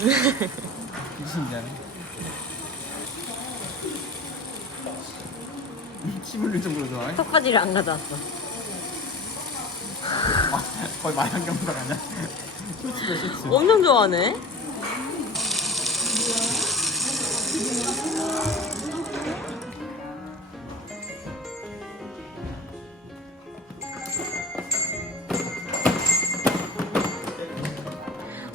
무슨 미안해. 침을 흘릴 정도로 좋아해? 턱받이를 안 가져왔어. 아, 거의 마약경사 아니야? 쇼츠도 쇼츠. 엄청 좋아하네.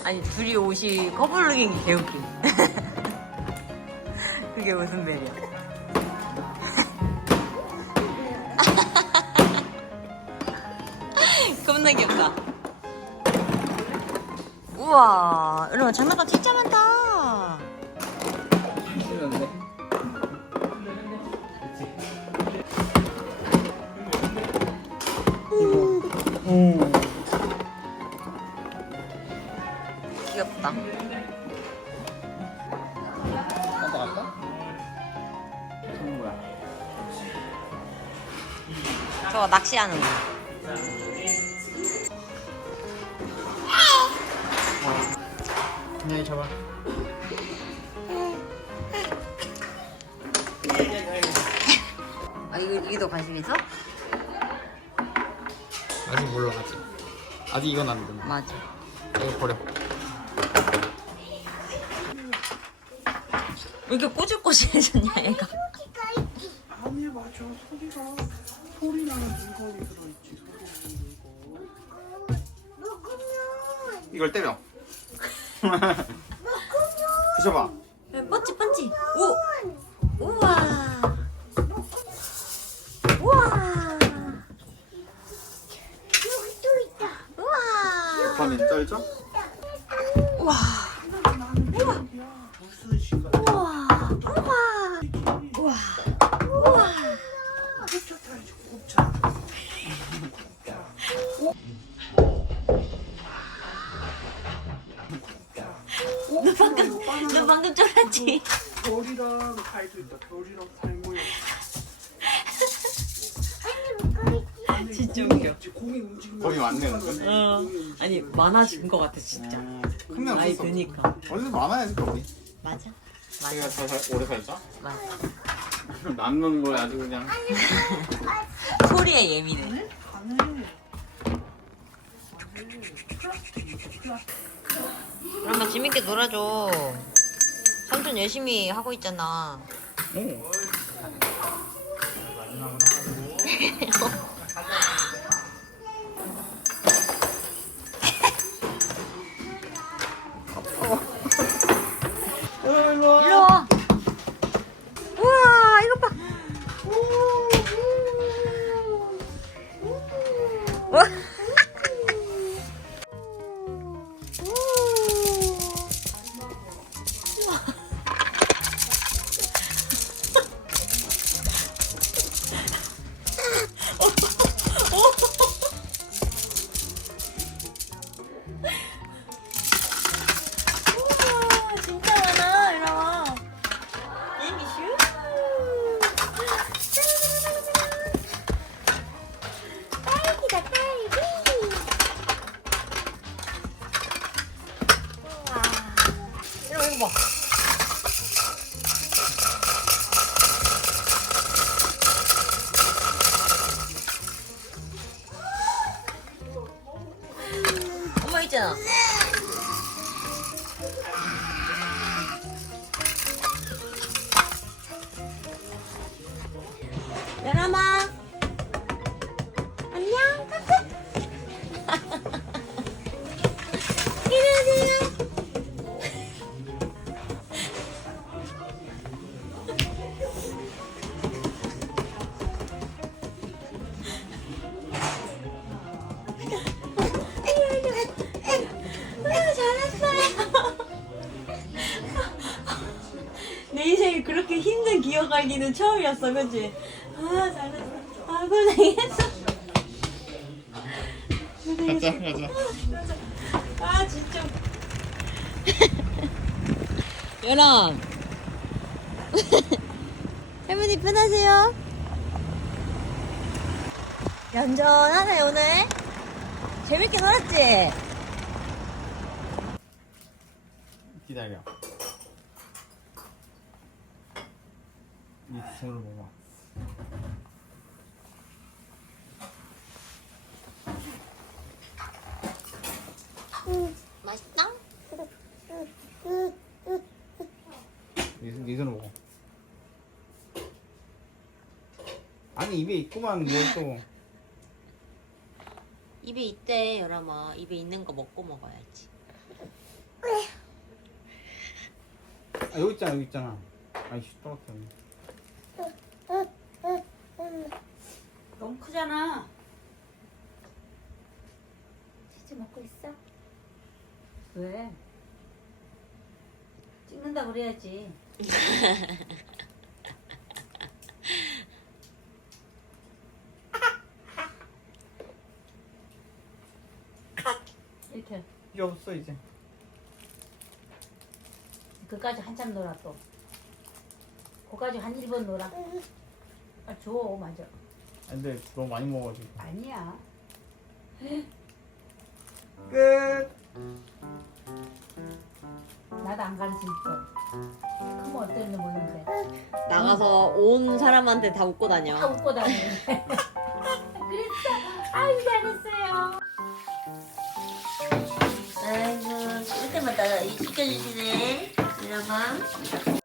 아니 둘이 옷이 커플룩인 게 개웃김. 그게 무슨 벨이야? 겁나 귀엽다. 우와, 여러분 장난감 진짜 많다. 저거 낚시하는 거. 그냥 잡아. 아 이거 이게도 관심 있어? 아직 몰라 아직. 아직 이건 안 돼. 맞아. 이거 버려. 왜 이렇게 꼬질꼬질해졌냐 얘가? 밤에 맞춰 소리가 소리 나는 물건이 들어있지 소리 나는 물건 이걸 때려. 부셔봐. 번지 번지. 오. 우와. 우와. 여기 또 있다. 우와. 밤이 떨죠? 우와. 별이랑 달도 있다 별이랑 달 모양 진짜 웃겨. 공이 움직이면 거기 왔네, 은근. 어. 아니 많아진 것 같아 진짜. 큰일 나이 없었어. 드니까. 어디서 많아야지 거기. 맞아. 자기가. 더 살, 오래 살자. 맞아. 남는 걸 아주 그냥. 소리에 예민해. 그러면 재밌게 놀아줘. 삼촌 열심히 하고 있잖아. 오. 엄 그렇게 힘든 기억하기는 처음이었어 그치? 아 잘했어 아 고생했어 고생했어 그러지. 아 진짜 여람 할머니 편하세요 얌전하네 오늘 재밌게 놀았지? 기다려. 이 손을 먹어. 맛있다? 이, 손- 손을 먹어. 아니 입에 있구만 뭘 또. 입에 있대 여람아 입에 있는 거 먹고 먹어야지 아 여기 있잖아 여기 있잖아. 아이씨 떨어졌네. 너무 크잖아 치즈 먹고 있어? 왜? 찍는다 그래야지. 이렇게 필요 없어 이제. 그까지 한참 놀아 또. 그까지 한 1번 놀아. 아, 줘, 맞아. 아, 근데 너무 많이 먹어가지고. 아니야. 끝. 나도 안 가르치니까. 크면 어땠는지 모르는데. 나가서 온 사람한테 다 웃고 다녀 다 웃고 다니는데. 그랬어. 아유, 잘했어요. 아이고 올 때마다 시켜주시네 여람아